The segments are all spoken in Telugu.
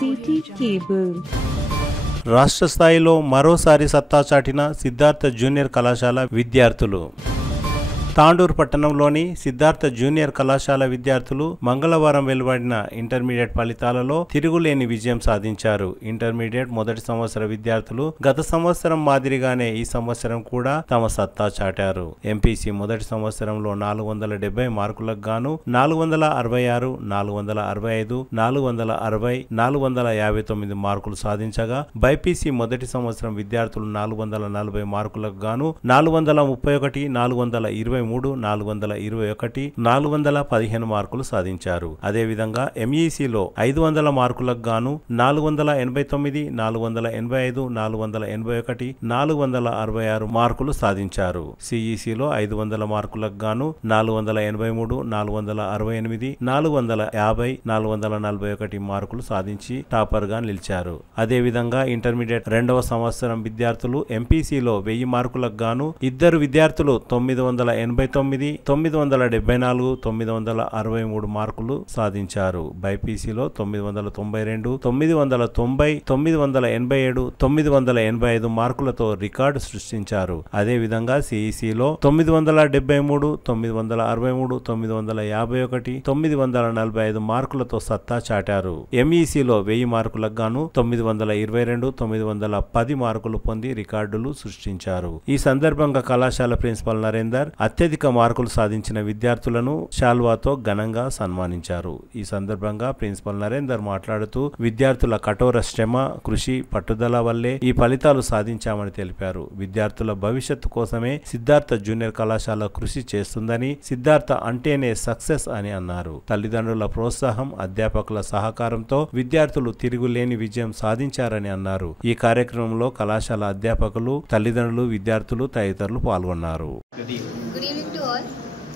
City cable. రాష్ట్ర స్థాయిలో మరోసారి సత్తా చాటిన సిద్ధార్థ జూనియర్ కళాశాల విద్యార్థులు. తాండూరు పట్టణంలోని సిద్ధార్థ జూనియర్ కళాశాల విద్యార్థులు మంగళవారం వెలువడిన ఇంటర్మీడియట్ ఫలితాలలో తిరుగులేని విజయం సాధించారు. ఇంటర్మీడియట్ మొదటి సంవత్సర విద్యార్థులు గత సంవత్సరం మాదిరిగానే ఈ సంవత్సరం కూడా తమ సత్తా చాటారు. ఎంపీసీ మొదటి సంవత్సరంలో 470 మార్కులకు గాను 466, 465, 460, 459 మార్కులు సాధించగా బైపీసీ మొదటి సంవత్సరం విద్యార్థులు 440 మార్కులకు గాను 431, 423, 421, 415 మార్కులు సాధించారు. అదేవిధంగా ఎంఈసీలో 500 మార్కులకు గాను 489, 485, 481, 466 మార్కులు సాధించారు. సిఈసీలో 500 మార్కులకు గాను 483, 468, 450, 441 మార్కులు సాధించి టాపర్ గా నిలిచారు. అదేవిధంగా ఇంటర్మీడియట్ రెండవ సంవత్సరం విద్యార్థులు ఎంపీసీలో 1000 మార్కులకు గాను ఇద్దరు విద్యార్థులు 989, 974, 963 మార్కులు సాధించారు. బైపీసీలో 992, 990, 987, 985 మార్కులతో రికార్డు సృష్టించారు. అదేవిధంగా సిఈసీలో 973, 963, 951, 945 మార్కులతో సత్తా చాటారు. ఎంఈసీలో 1000 మార్కులకు గాను 922, 910 మార్కులు పొంది రికార్డులు సృష్టించారు. ఈ సందర్భంగా కళాశాల ప్రిన్సిపల్ నరేందర్ అత్యధిక మార్కులు సాధించిన విద్యార్థులను శాల్వాతో ఘనంగా సన్మానించారు. ఈ సందర్భంగా ప్రిన్సిపల్ నరేందర్ మాట్లాడుతూ విద్యార్థుల కఠోర శ్రమ, కృషి, పట్టుదల వల్లే ఈ ఫలితాలు సాధించామని తెలిపారు. విద్యార్థుల భవిష్యత్తు కోసమే సిద్ధార్థ జూనియర్ కళాశాల కృషి చేస్తుందని, సిద్ధార్థ అంటేనే సక్సెస్ అని అన్నారు. తల్లిదండ్రుల ప్రోత్సాహం, అధ్యాపకుల సహకారంతో విద్యార్థులు తిరుగులేని విజయం సాధించారని అన్నారు. ఈ కార్యక్రమంలో కళాశాల అధ్యాపకులు, తల్లిదండ్రులు, విద్యార్థులు తదితరులు పాల్గొన్నారు. Good evening to all.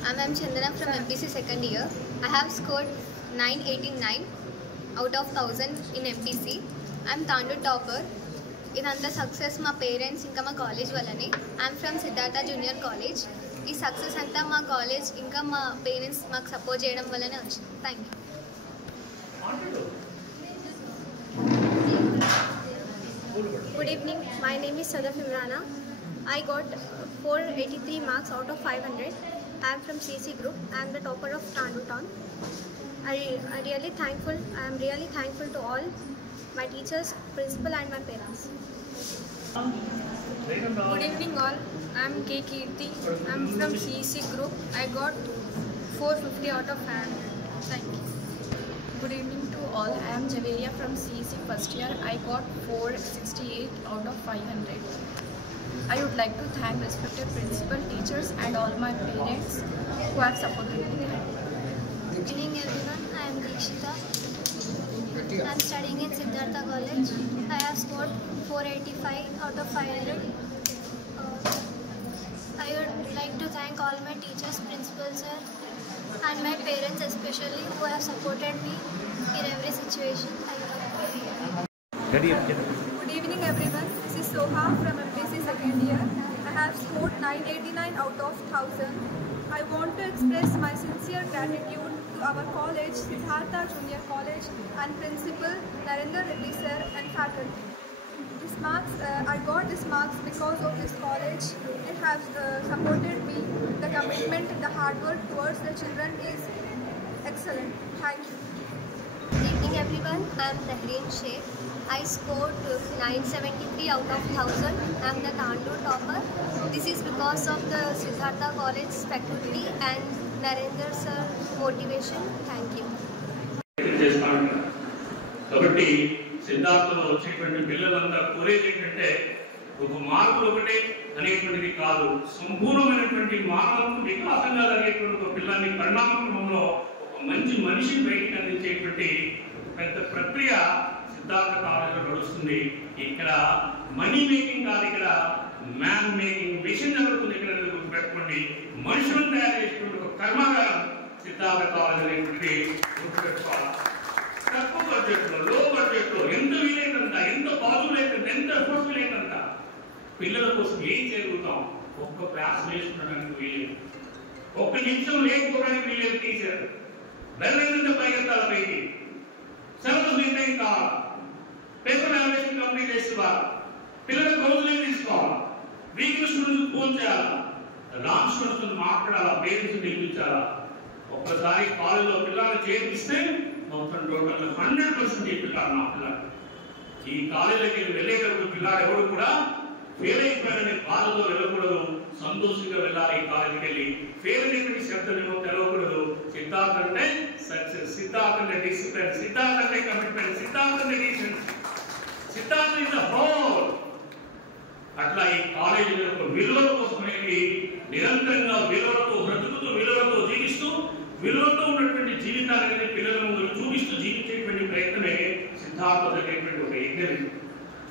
I'm Chandana from MPC second year. I have scored 989 out of 1000 in MPC. I'm Tandu topper. ఇదంతా సక్సెస్ మా పేరెంట్స్ ఇంకా మా కాలేజ్ వల్లనే. I'm from Siddhartha junior college. ఈ సక్సెస్ అంతా మా కాలేజ్ ఇంకా మా పేరెంట్స్ మాకు సపోర్ట్ చేయడం వల్లనే వచ్చింది. Thank you. Good evening. My name is Sadaf Imrana. I got 483 marks out of 500. I am from CC group. I am the topper of Tandu town. I am really thankful to all my teachers, principal and my parents. Good evening all. I am K Kirti. I am from CC group. I got 450 out of 500. Thank you. Good evening to all. I am Javeria from CEC first year. I got 468 out of 500. I would like to thank respected principal, teachers and all my parents who have supported me. Good evening everyone. I am Deekshita. I am studying in Siddhartha College. I have scored 485 out of 500. I would like to thank all my teachers, principals sir, and my parents especially who have supported me in every situation. Good evening everyone. This is Soha from MPC second year. I have scored 989 out of 1000. I want to express my sincere gratitude to our college, Siddhartha Junior College, and Principal Narendra Reddy sir and faculty. I got these marks because of this college. It has supported me. The commitment, the hard work towards the children is excellent. Thank you. Good evening everyone. I am Nahreen Sheikh. I scored 973 out of 1000. I am the Tandu topper. This is because of the Siddhartha College faculty and Narendra sir motivation. Thank you. కాబట్టి సిద్ధార్థలో వచ్చేటువంటి పిల్లలంతా కోరేది ఏంటంటే ఒక మార్కులు ఒకటే అనేటువంటిది కాదు, సంపూర్ణమైనటువంటి మానవులకు వికాసంగా జరిగేటువంటి ఒక పిల్లల్ని పరిణామక్రమంలో ఒక మంచి మనిషిని బయటికి అందించేటువంటి పెద్ద ప్రక్రియ సిద్ధార్థ కాలేజీలో నడుస్తుంది. ఇక్కడ మనీ మేకింగ్ కాదు, ఇక్కడ మ్యాన్ మేకింగ్ మిషన్ జరుగుతుంది. ఇక్కడ గుర్తుపెట్టుకోండి, మనుషులను తయారు చేసేటువంటి ఒక కర్మాగారం సిద్ధార్థ కాలేజీ అనేటువంటి గుర్తుపెట్టుకోవాలి. తక్కువ బడ్జెట్లో, లో బడ్జెట్లో ఎంత వీలైనంత, ఎంత పాజిబుల్ అయితే ఎంత ఎఫర్ట్స్ లేనంత పిల్లల కోసం ఏం చేయగలుగుతాం. ఒక్క క్లాస్ వేసుకునడానికి వీలేదు, ఒక్క నిమిషం లేకపోవడానికి వీలేదు. టీచర్ బెల్లైనంత పరిగెత్తాల పైకి సెలవు నిర్ణయం కావాలి. పేపర్ ఎవాల్యుయేషన్ కంప్లీట్ చేసేవారు. పిల్లల కౌన్సిలింగ్ తీసుకోవాలి, వీక్ స్టూడెంట్స్ ఫోన్ చేయాలా, రాంగ్ స్టూడెంట్స్ మాట్లాడాలా, పేరెంట్స్ పిలిపించాలా. ఒక్కసారి కాలేజీలో పిల్లల్ని చేర్పిస్తే మొత్తం టోటల్ 100% ఈ పిల్లలు నా పిల్లలు. ఈ కాలేజీలోకి వెళ్ళేటప్పుడు పిల్లలు ఎవరు కూడా ఫెయిల్ అయిపోయారనే బాధతో వెళ్ళకూడదు, సంతోషంగా వెళ్ళాలి. ఈ కాలేజీకి వెళ్ళి ఫెయిల్ అయినటువంటి శబ్దం ఏమో తెలవకూడదు. సిద్ధార్థ్ అంటే సక్సెస్, సిద్ధార్థ్ అంటే డిసిప్లిన్, సిద్ధార్థ్ అంటే కమిట్మెంట్, సిద్ధార్థ్ అంటే decency, Siddharth is the whole. అట్లా ఈ కాలేజీ యొక్క విలువల కోసమనేది నిరంతరంగా విలువలతో బ్రతుకుతూ, విలువలతో జీవిస్తూ, విలువలతో ఉన్నటువంటి జీవితాన్ని పిల్లల ముందు చూపిస్తూ జీవించేటువంటి ప్రయత్నమే సిద్ధార్థ అనేటువంటి ఒక యజ్ఞం.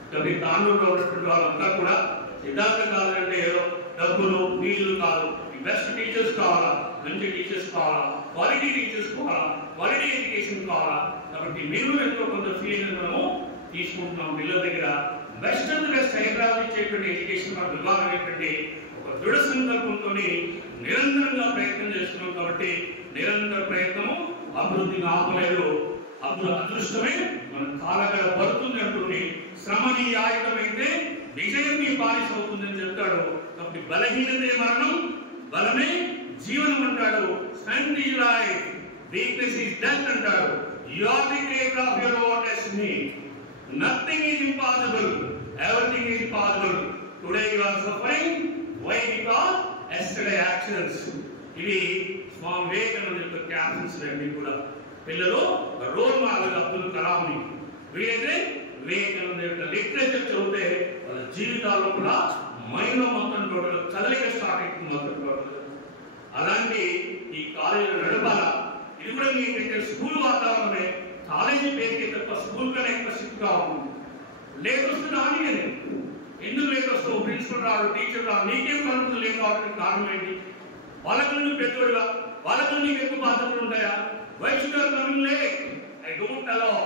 కాబట్టి తాండూరులో ఉన్నటువంటి వాళ్ళంతా కూడా సిద్ధార్థ కావాలంటే ఏదో డబ్బులు ఫీజులు కాదు, బెస్ట్ టీచర్స్ కావాలా, మంచి టీచర్స్ కావాలా, క్వాలిటీ టీచర్స్ కావాలా, క్వాలిటీ ఎడ్యుకేషన్ కావాలా. కాబట్టి మీరు ఎంతో కొంత ఫీజు మనము తీసుకుంటున్నాం పిల్లల దగ్గర. బెస్ట్ అండ్ బెస్ట్ హైదరాబాద్ ఇచ్చేటువంటి ఎడ్యుకేషన్ మనకు ఇవ్వాలనేటువంటి ఒక దృఢ సంకల్పంతో నిరంతరంగా ప్రయత్నం చేస్తున్నాం. కాబట్టి నిరంతర ప్రయత్నము అభివృద్ధిని ఆపలేదు. అదృష్టమే మన కాలగడ పడుతుంది అంటుంది. శ్రమ నీ ఆయుధమైతే విజయం నీ బానిస అవుతుందని చెప్తాడు. కాబట్టి బలహీనతే మరణం, బలమే జీవనం అంటాడు. Strength is life, weakness is death అంటాడు. You are the creator of your own destiny. Nothing is impossible, everything is possible. Today you are suffering, why? Because yesterday actions. ఇవి స్వామి వివేకానంద యొక్క క్యాప్షన్స్ అన్ని కూడా. పిల్లలు రోల్ మోడల్ అబ్దుల్ కలాంని, వీరైతే వివేకానంద యొక్క లిటరేచర్ చదివితే వాళ్ళ జీవితాల్లో కూడా మైండ్ మొత్తం టోటల్ కదలిక స్టార్ట్ అవుతుంది మొత్తం టోటల్. అలాంటి ఈ కాలేజీలో నడపాలా. ఇది కూడా ఏంటంటే స్కూల్ వాతావరణమే. కాలేజీ పేరుకి తప్ప స్కూల్ కన్నా ఎక్కువ స్ట్రిక్ట్గా ఉంటుంది. లేట్ వస్తుంది అని ఎందుకు లేట్ వస్తావు? ప్రిన్సిపల్ రాడు, టీచర్ రాడు, నీకేం పనులు లేట్ కావడానికి కారణం ఏంటి? వాళ్ళకు నువ్వు పెద్దోడుగా, వాళ్ళకు నీకు ఎక్కువ బాధ్యతలు ఉంటాయా? Why should you are coming late? I don't allow.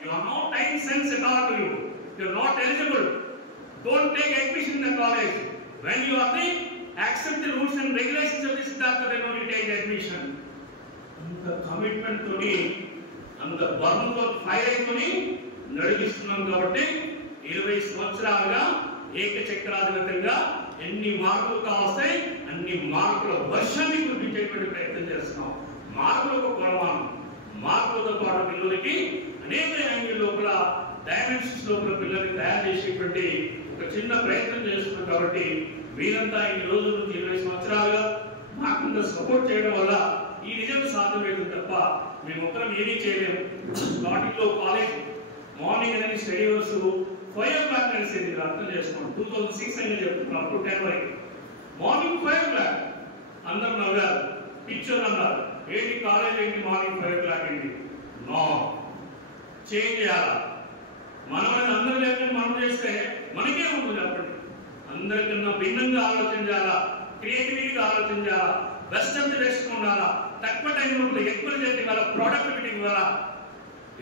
You have no time sense at all to you. You are not eligible. Don't take admission in the college. When you are the accept the rules and regulations of the Siddhartha, then only take admission. అంత కమిట్మెంట్ తోని, అంత బలంతో ఫైర్ అయితోని నడిపిస్తున్నాం. కాబట్టి 20 సంవత్సరాలుగా ఏకచక్రాధిపత్యంగా ఎన్ని మార్కులు కావస్తే అన్ని మార్కుల వర్షాన్ని కురిపించేటువంటి ప్రయత్నం చేస్తున్నాం. మార్కులకు కొలమానం, మార్కులతో పాటు పిల్లలకి అనేక యాంగిల్ లోపల డైమెన్షన్స్ లోపల పిల్లల్ని తయారు చేసేటువంటి ఒక చిన్న ప్రయత్నం చేస్తున్నాం. కాబట్టి మీరంతా ఈ రోజు నుంచి 20 సంవత్సరాలుగా మాకు సపోర్ట్ చేయడం వల్ల ఈ నిజంగా సాధ్యమేది తప్ప మేము ఒక్కరం ఏమీ చేయలేము. స్టార్టింగ్ లో కాలేజ్ మార్నింగ్ అనేది స్టడీ అవర్స్ 5 o'clock నడిచేది. అర్థం చేసుకోండి. 2006 అని చెప్తున్నాం. అప్పుడు 10 వరకు మార్నింగ్ 5 o'clock. అందరూ నవ్వారు, పిక్చర్ అన్నారు. ఏంటి కాలేజ్ ఏంటి మార్నింగ్ 5 o'clock ఏంటి? నో, చేంజ్ చేయాలా. మనమైనా అందరూ లేకుండా మనం చేస్తే మనకే ఉంటుంది. చెప్పండి, అందరికన్నా భిన్నంగా ఆలోచన చేయాలా, క్రియేటివిటీగా ఆలోచన చేయాలా, బెస్ట్ ఆఫ్ ది బెస్ట్ ఉండాలా, తక్కువ టైంలో ఎక్కువ చేతి ఇవ్వాలా, ప్రొడక్టివిటీ ఇవ్వాలా.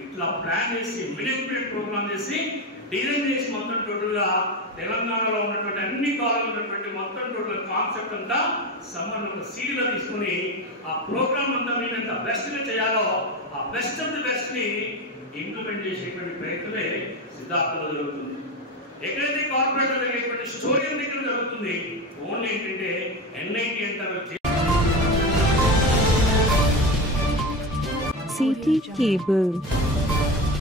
ఇట్లా ప్లాన్ చేసి మినిట్ ప్రోగ్రామ్ చేసి డిజైన్ చేసి మొత్తం టోటల్ గా తెలంగాణలో ఉన్నటువంటి అన్ని కాలేజీలో ఉన్నటువంటి మొత్తం టోటల్ కాన్సెప్ట్ అంతా సమ్మర్ ఒక సీడీలో తీసుకుని ఆ ప్రోగ్రామ్ అంతా మీరు ఎంత బెస్ట్ గా చేయాలో ఆ బెస్ట్ ఆఫ్ ది బెస్ట్ ని ఇంప్లిమెంట్ చేసేటువంటి ప్రయత్నమే సిద్ధార్థలో జరుగుతుంది. ఎక్కడైతే కార్పొరేట్ జరిగేటువంటి స్టోరీ దగ్గర జరుగుతుంది. ఓన్లీ ఏంటంటే ఎన్ఐటి అంటారు. CT Cable